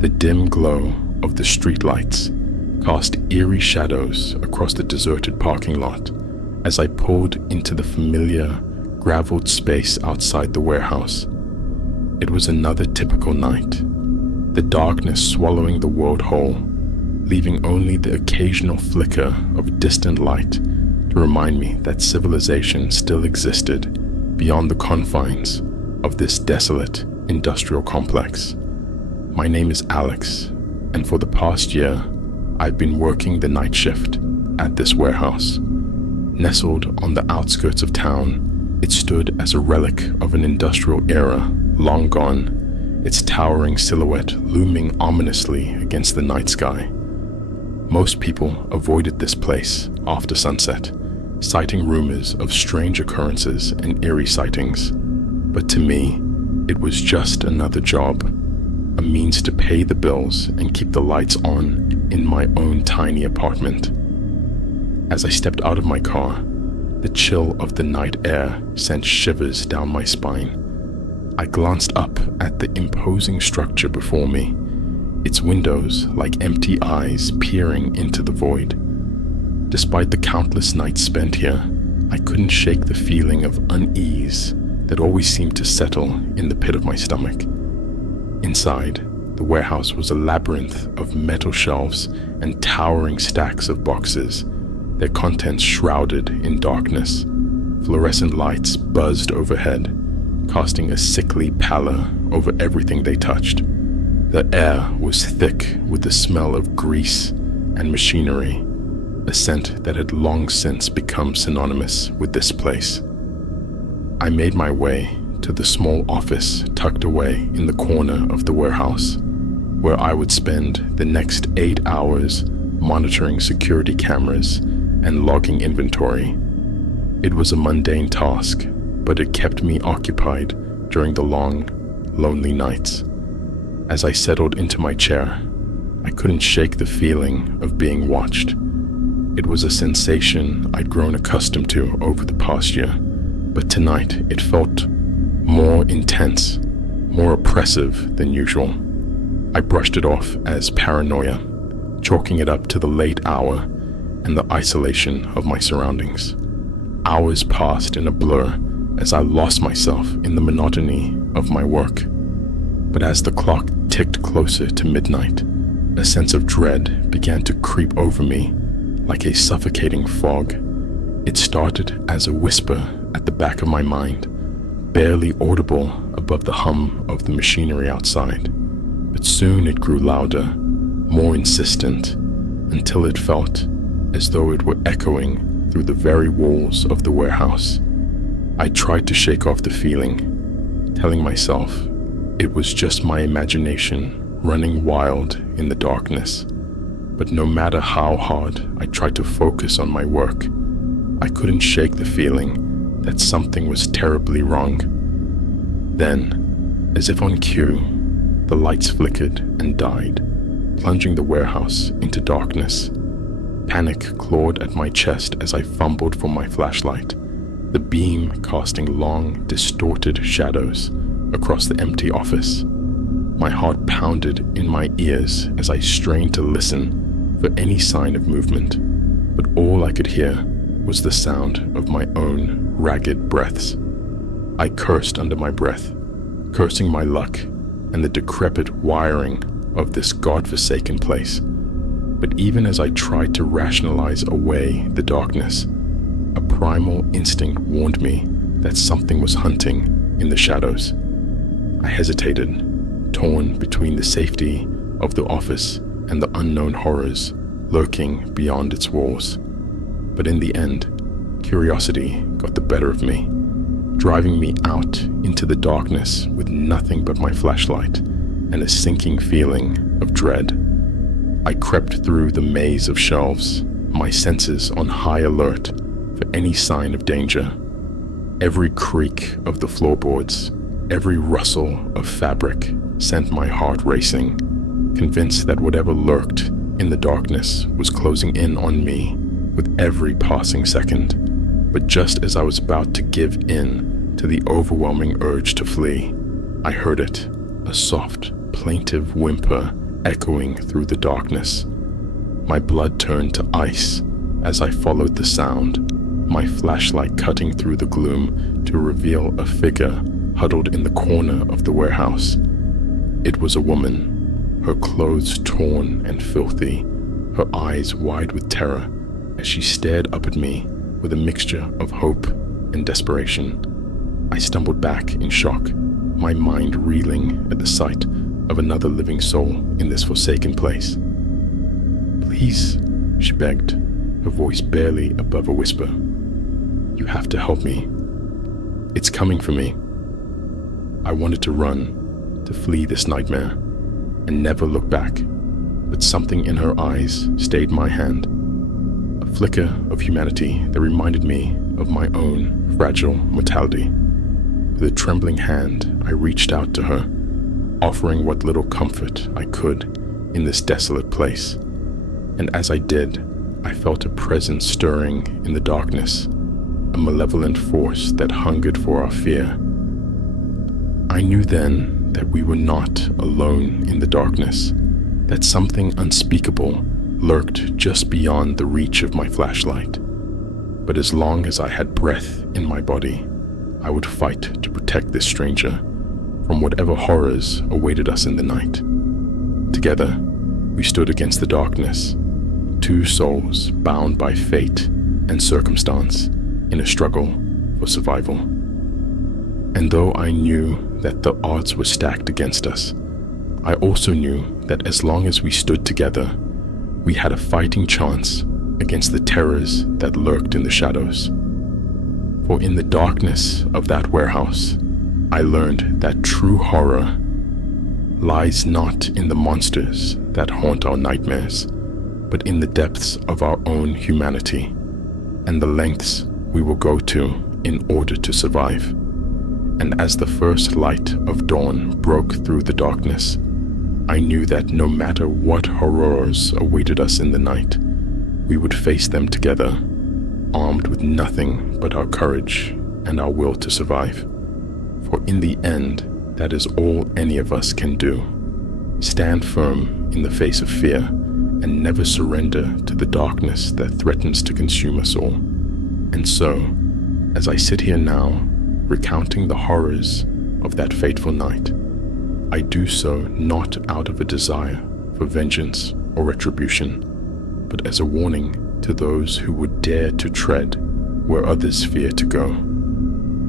The dim glow of the streetlights cast eerie shadows across the deserted parking lot as I pulled into the familiar, graveled space outside the warehouse. It was another typical night, the darkness swallowing the world whole, leaving only the occasional flicker of distant light to remind me that civilization still existed beyond the confines of this desolate industrial complex. My name is Alex, and for the past year, I've been working the night shift at this warehouse. Nestled on the outskirts of town, it stood as a relic of an industrial era long gone, its towering silhouette looming ominously against the night sky. Most people avoided this place after sunset, citing rumors of strange occurrences and eerie sightings. But to me, it was just another job, a means to pay the bills and keep the lights on in my own tiny apartment. As I stepped out of my car, the chill of the night air sent shivers down my spine. I glanced up at the imposing structure before me, its windows like empty eyes peering into the void. Despite the countless nights spent here, I couldn't shake the feeling of unease that always seemed to settle in the pit of my stomach. Inside, the warehouse was a labyrinth of metal shelves and towering stacks of boxes, their contents shrouded in darkness. Fluorescent lights buzzed overhead, casting a sickly pallor over everything they touched. The air was thick with the smell of grease and machinery, a scent that had long since become synonymous with this place. I made my way to the small office tucked away in the corner of the warehouse, where I would spend the next 8 hours monitoring security cameras and logging inventory. It was a mundane task, but it kept me occupied during the long, lonely nights. As I settled into my chair, I couldn't shake the feeling of being watched. It was a sensation I'd grown accustomed to over the past year, but tonight it felt more intense, more oppressive than usual. I brushed it off as paranoia, chalking it up to the late hour and the isolation of my surroundings. Hours passed in a blur as I lost myself in the monotony of my work. But as the clock ticked closer to midnight, a sense of dread began to creep over me like a suffocating fog. It started as a whisper at the back of my mind, barely audible above the hum of the machinery outside. But soon it grew louder, more insistent, until it felt as though it were echoing through the very walls of the warehouse. I tried to shake off the feeling, telling myself it was just my imagination running wild in the darkness. But no matter how hard I tried to focus on my work, I couldn't shake the feeling that something was terribly wrong. Then, as if on cue, the lights flickered and died, plunging the warehouse into darkness. Panic clawed at my chest as I fumbled for my flashlight, the beam casting long, distorted shadows across the empty office. My heart pounded in my ears as I strained to listen for any sign of movement, but all I could hear was the sound of my own ragged breaths. I cursed under my breath, cursing my luck and the decrepit wiring of this godforsaken place. But even as I tried to rationalize away the darkness, a primal instinct warned me that something was hunting in the shadows. I hesitated, torn between the safety of the office and the unknown horrors lurking beyond its walls. But in the end, curiosity got the better of me, driving me out into the darkness with nothing but my flashlight and a sinking feeling of dread. I crept through the maze of shelves, my senses on high alert for any sign of danger. Every creak of the floorboards, every rustle of fabric sent my heart racing, convinced that whatever lurked in the darkness was closing in on me with every passing second. But just as I was about to give in to the overwhelming urge to flee, I heard it, a soft, plaintive whimper echoing through the darkness. My blood turned to ice as I followed the sound, my flashlight cutting through the gloom to reveal a figure huddled in the corner of the warehouse. It was a woman, her clothes torn and filthy, her eyes wide with terror as she stared up at me with a mixture of hope and desperation. I stumbled back in shock, my mind reeling at the sight of another living soul in this forsaken place. "Please," she begged, her voice barely above a whisper. "You have to help me. It's coming for me." I wanted to run, to flee this nightmare, and never look back, but something in her eyes stayed my hand. A flicker of humanity that reminded me of my own fragile mortality. With a trembling hand, I reached out to her, offering what little comfort I could in this desolate place. And as I did, I felt a presence stirring in the darkness, a malevolent force that hungered for our fear. I knew then that we were not alone in the darkness, that something unspeakable lurked just beyond the reach of my flashlight. But as long as I had breath in my body, I would fight to protect this stranger from whatever horrors awaited us in the night. Together, we stood against the darkness, two souls bound by fate and circumstance in a struggle for survival. And though I knew that the odds were stacked against us, I also knew that as long as we stood together, we had a fighting chance against the terrors that lurked in the shadows. For in the darkness of that warehouse, I learned that true horror lies not in the monsters that haunt our nightmares, but in the depths of our own humanity and the lengths we will go to in order to survive. And as the first light of dawn broke through the darkness, I knew that no matter what horrors awaited us in the night, we would face them together, armed with nothing but our courage and our will to survive. For in the end, that is all any of us can do. Stand firm in the face of fear and never surrender to the darkness that threatens to consume us all. And so, as I sit here now, recounting the horrors of that fateful night, I do so not out of a desire for vengeance or retribution, but as a warning to those who would dare to tread where others fear to go.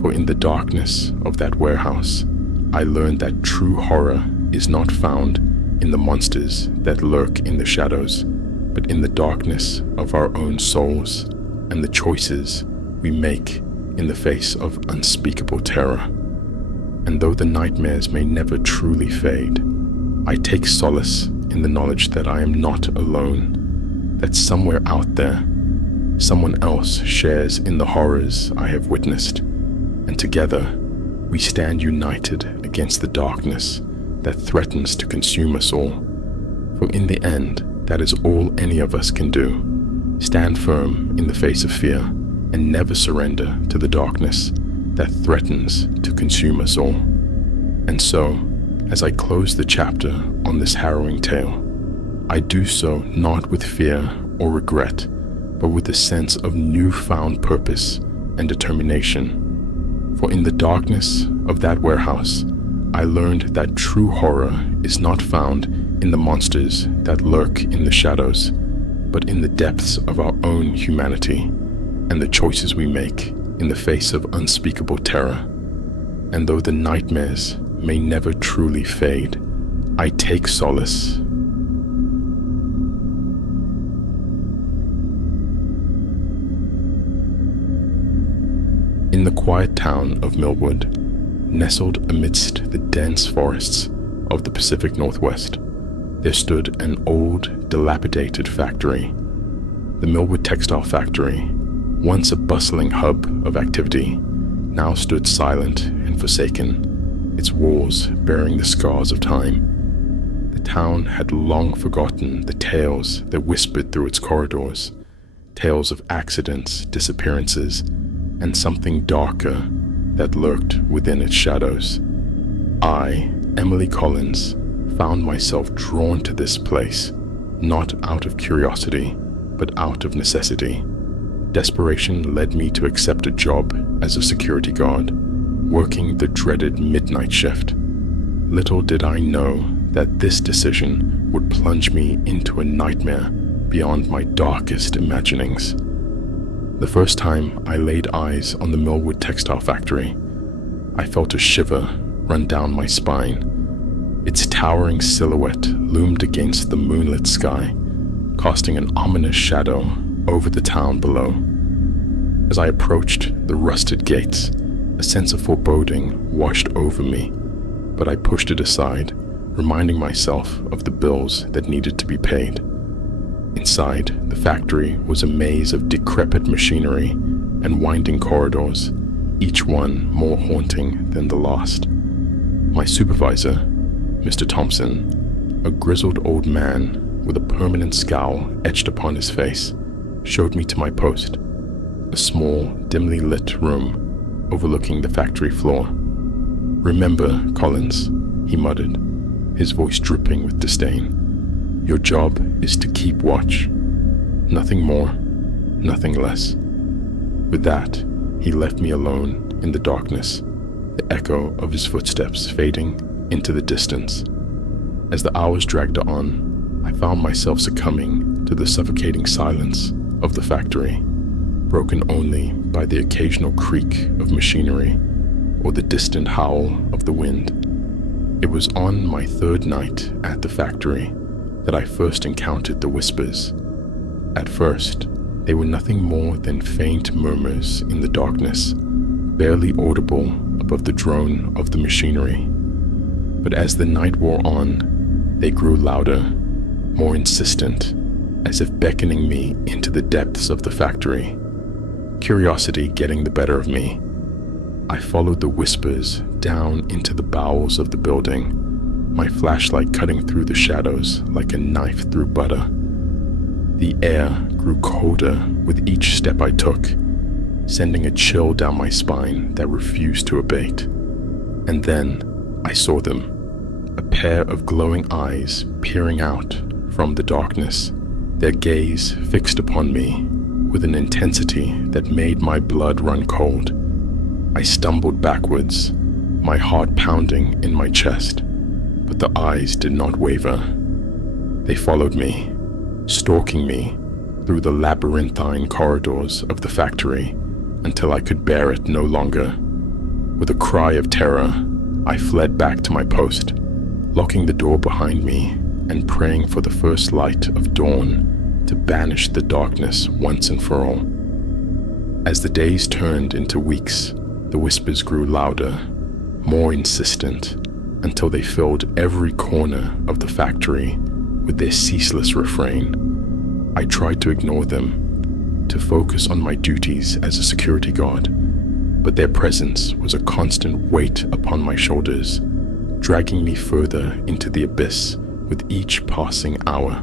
For in the darkness of that warehouse, I learned that true horror is not found in the monsters that lurk in the shadows, but in the darkness of our own souls and the choices we make in the face of unspeakable terror. And though the nightmares may never truly fade, I take solace in the knowledge that I am not alone, that somewhere out there, someone else shares in the horrors I have witnessed, and together we stand united against the darkness that threatens to consume us all. For in the end, that is all any of us can do. Stand firm in the face of fear and never surrender to the darkness that threatens to consume us all. And so, as I close the chapter on this harrowing tale, I do so not with fear or regret, but with a sense of newfound purpose and determination. For in the darkness of that warehouse, I learned that true horror is not found in the monsters that lurk in the shadows, but in the depths of our own humanity and the choices we make in the face of unspeakable terror. And though the nightmares may never truly fade, I take solace in the quiet town of Millwood, nestled amidst the dense forests of the Pacific Northwest. There stood an old, dilapidated factory. The Millwood Textile Factory, once a bustling hub of activity, now stood silent and forsaken, its walls bearing the scars of time. The town had long forgotten the tales that whispered through its corridors, tales of accidents, disappearances, and something darker that lurked within its shadows. I, Emily Collins, found myself drawn to this place, not out of curiosity, but out of necessity. Desperation led me to accept a job as a security guard, working the dreaded midnight shift. Little did I know that this decision would plunge me into a nightmare beyond my darkest imaginings. The first time I laid eyes on the Millwood textile factory, I felt a shiver run down my spine. Its towering silhouette loomed against the moonlit sky, casting an ominous shadow over the town below. As I approached the rusted gates, a sense of foreboding washed over me, but I pushed it aside, reminding myself of the bills that needed to be paid. Inside, the factory was a maze of decrepit machinery and winding corridors, each one more haunting than the last. My supervisor, Mr. Thompson, a grizzled old man with a permanent scowl etched upon his face, showed me to my post, a small, dimly lit room overlooking the factory floor. "Remember, Collins," he muttered, his voice dripping with disdain. "Your job is to keep watch. Nothing more, nothing less." With that, he left me alone in the darkness, the echo of his footsteps fading into the distance. As the hours dragged on, I found myself succumbing to the suffocating silence of the factory, broken only by the occasional creak of machinery or the distant howl of the wind. It was on my third night at the factory that I first encountered the whispers. At first, they were nothing more than faint murmurs in the darkness, barely audible above the drone of the machinery. But as the night wore on, they grew louder, more insistent, as if beckoning me into the depths of the factory. Curiosity getting the better of me, I followed the whispers down into the bowels of the building, my flashlight cutting through the shadows like a knife through butter. The air grew colder with each step I took, sending a chill down my spine that refused to abate. And then I saw them, a pair of glowing eyes peering out from the darkness, their gaze fixed upon me with an intensity that made my blood run cold. I stumbled backwards, my heart pounding in my chest, but the eyes did not waver. They followed me, stalking me through the labyrinthine corridors of the factory until I could bear it no longer. With a cry of terror, I fled back to my post, locking the door behind me and praying for the first light of dawn to banish the darkness once and for all. As the days turned into weeks, the whispers grew louder, more insistent, until they filled every corner of the factory with their ceaseless refrain. I tried to ignore them, to focus on my duties as a security guard, but their presence was a constant weight upon my shoulders, dragging me further into the abyss with each passing hour.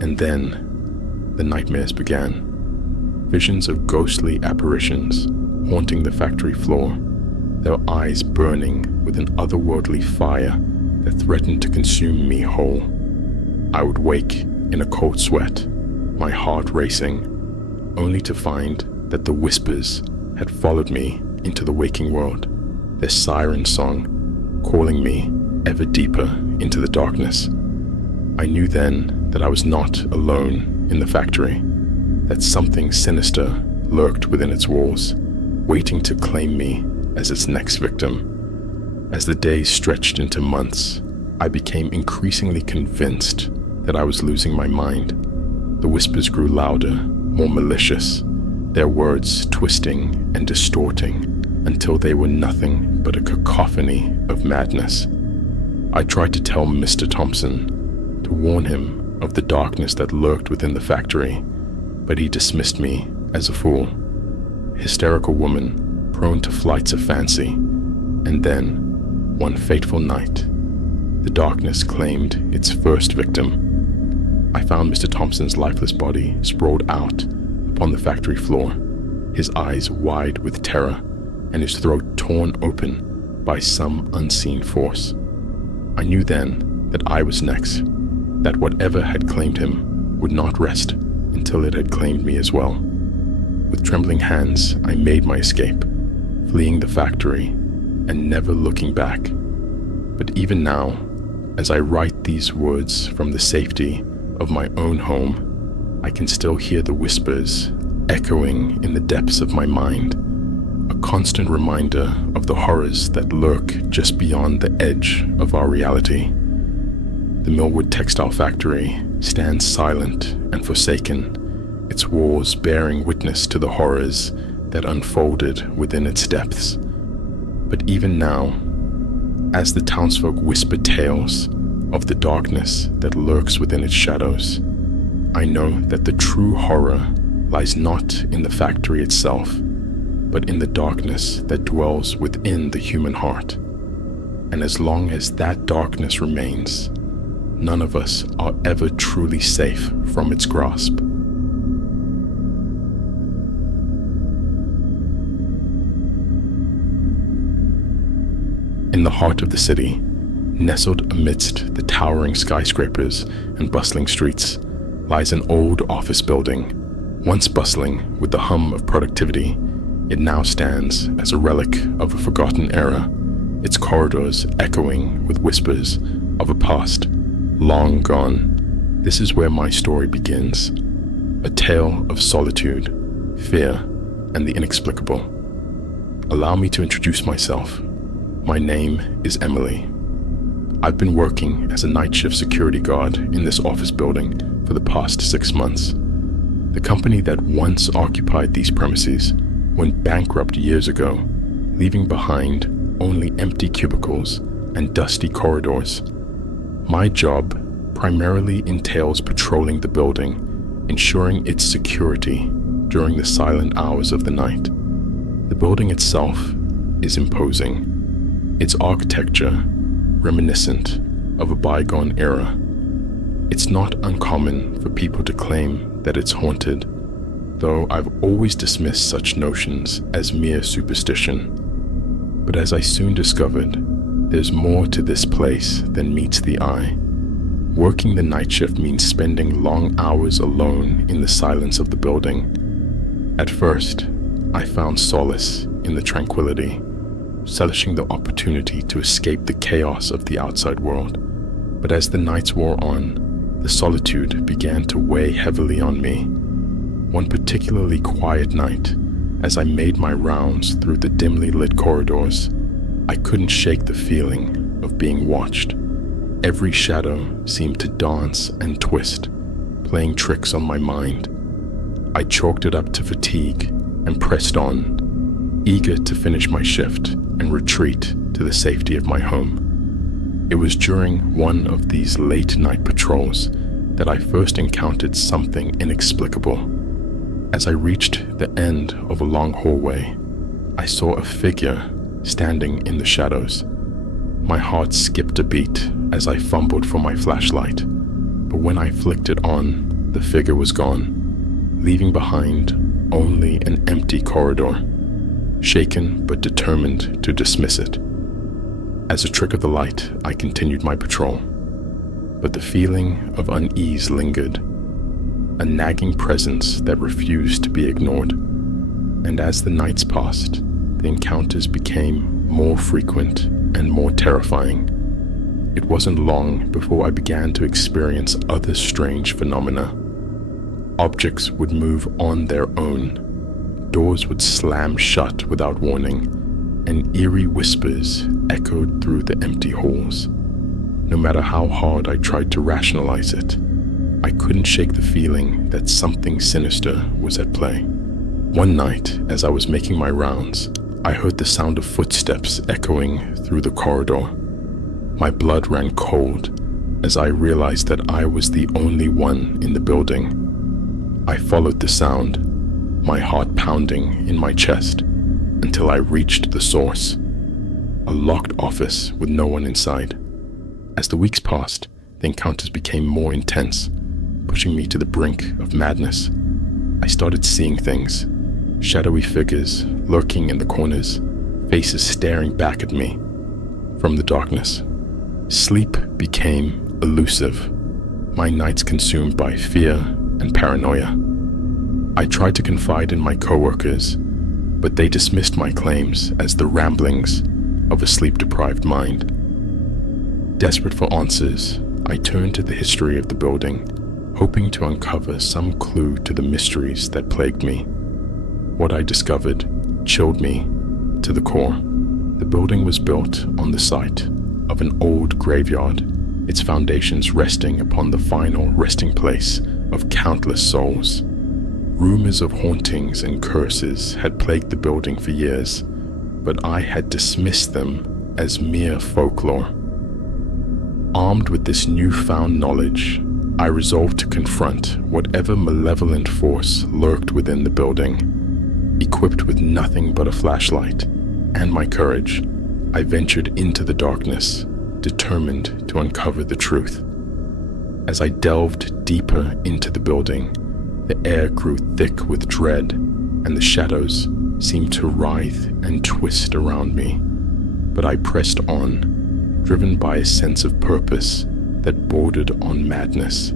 And then, the nightmares began. Visions of ghostly apparitions haunting the factory floor, their eyes burning with an otherworldly fire that threatened to consume me whole. I would wake in a cold sweat, my heart racing, only to find that the whispers had followed me into the waking world, their siren song calling me ever deeper into the darkness. I knew then that I was not alone in the factory, that something sinister lurked within its walls, waiting to claim me as its next victim. As the days stretched into months, I became increasingly convinced that I was losing my mind. The whispers grew louder, more malicious, their words twisting and distorting until they were nothing but a cacophony of madness. I tried to tell Mr. Thompson, to warn him of the darkness that lurked within the factory, but he dismissed me as a fool, hysterical woman prone to flights of fancy. And then, one fateful night, the darkness claimed its first victim. I found Mr. Thompson's lifeless body sprawled out upon the factory floor, his eyes wide with terror and his throat torn open by some unseen force. I knew then that I was next, that whatever had claimed him would not rest until it had claimed me as well. With trembling hands, I made my escape, fleeing the factory and never looking back. But even now, as I write these words from the safety of my own home, I can still hear the whispers echoing in the depths of my mind, a constant reminder of the horrors that lurk just beyond the edge of our reality. The Millwood Textile Factory stands silent and forsaken, its walls bearing witness to the horrors that unfolded within its depths. But even now, as the townsfolk whisper tales of the darkness that lurks within its shadows, I know that the true horror lies not in the factory itself, but in the darkness that dwells within the human heart. And as long as that darkness remains, none of us are ever truly safe from its grasp. In the heart of the city, nestled amidst the towering skyscrapers and bustling streets, lies an old office building. Once bustling with the hum of productivity, it now stands as a relic of a forgotten era, its corridors echoing with whispers of a past long gone. This is where my story begins, a tale of solitude, fear, and the inexplicable. Allow me to introduce myself. My name is Emily. I've been working as a night shift security guard in this office building for the past 6 months. The company that once occupied these premises went bankrupt years ago, leaving behind only empty cubicles and dusty corridors. My job primarily entails patrolling the building, ensuring its security during the silent hours of the night. The building itself is imposing, its architecture reminiscent of a bygone era. It's not uncommon for people to claim that it's haunted, though I've always dismissed such notions as mere superstition. But as I soon discovered, there's more to this place than meets the eye. Working the night shift means spending long hours alone in the silence of the building. At first, I found solace in the tranquility, relishing the opportunity to escape the chaos of the outside world. But as the nights wore on, the solitude began to weigh heavily on me. One particularly quiet night, as I made my rounds through the dimly lit corridors, I couldn't shake the feeling of being watched. Every shadow seemed to dance and twist, playing tricks on my mind. I chalked it up to fatigue and pressed on, eager to finish my shift and retreat to the safety of my home. It was during one of these late night patrols that I first encountered something inexplicable. As I reached the end of a long hallway, I saw a figure standing in the shadows. My heart skipped a beat as I fumbled for my flashlight, but when I flicked it on, the figure was gone, leaving behind only an empty corridor, shaken but determined to dismiss it. As a trick of the light, I continued my patrol, but the feeling of unease lingered, a nagging presence that refused to be ignored. And as the nights passed, the encounters became more frequent and more terrifying. It wasn't long before I began to experience other strange phenomena. Objects would move on their own, doors would slam shut without warning, and eerie whispers echoed through the empty halls. No matter how hard I tried to rationalize it, I couldn't shake the feeling that something sinister was at play. One night, as I was making my rounds, I heard the sound of footsteps echoing through the corridor. My blood ran cold as I realized that I was the only one in the building. I followed the sound, my heart pounding in my chest, until I reached the source, a locked office with no one inside. As the weeks passed, the encounters became more intense, pushing me to the brink of madness. I started seeing things, shadowy figures lurking in the corners, faces staring back at me from the darkness. Sleep became elusive, my nights consumed by fear and paranoia. I tried to confide in my coworkers, but they dismissed my claims as the ramblings of a sleep-deprived mind. Desperate for answers, I turned to the history of the building, hoping to uncover some clue to the mysteries that plagued me. What I discovered chilled me to the core. The building was built on the site of an old graveyard, its foundations resting upon the final resting place of countless souls. Rumors of hauntings and curses had plagued the building for years, but I had dismissed them as mere folklore. Armed with this newfound knowledge, I resolved to confront whatever malevolent force lurked within the building. Equipped with nothing but a flashlight and my courage, I ventured into the darkness, determined to uncover the truth. As I delved deeper into the building, the air grew thick with dread, and the shadows seemed to writhe and twist around me. But I pressed on, driven by a sense of purpose that bordered on madness.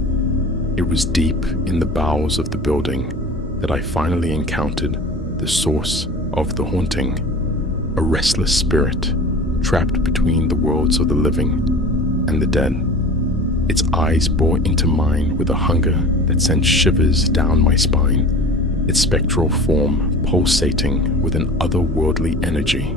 It was deep in the bowels of the building that I finally encountered the source of the haunting, a restless spirit trapped between the worlds of the living and the dead. Its eyes bore into mine with a hunger that sent shivers down my spine, its spectral form pulsating with an otherworldly energy.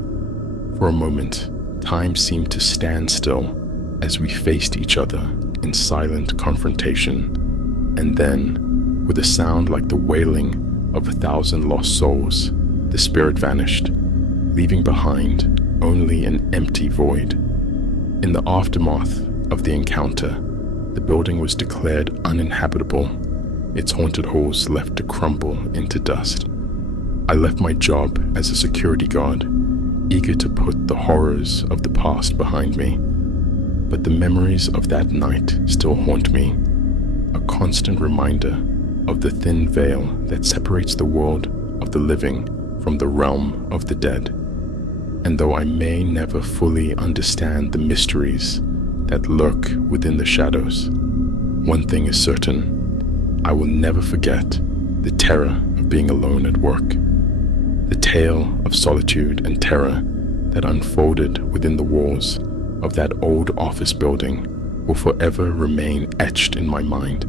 For a moment, time seemed to stand still as we faced each other in silent confrontation, and then, with a sound like the wailing of 1,000 lost souls, the spirit vanished, leaving behind only an empty void. In the aftermath of the encounter, the building was declared uninhabitable, its haunted halls left to crumble into dust. I left my job as a security guard, eager to put the horrors of the past behind me. But the memories of that night still haunt me, a constant reminder of the thin veil that separates the world of the living from the realm of the dead. And though I may never fully understand the mysteries that lurk within the shadows, one thing is certain: I will never forget the terror of being alone at work. The tale of solitude and terror that unfolded within the walls of that old office building will forever remain etched in my mind.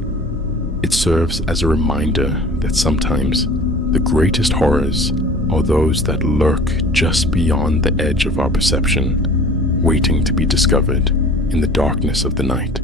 It serves as a reminder that sometimes the greatest horrors are those that lurk just beyond the edge of our perception, waiting to be discovered in the darkness of the night.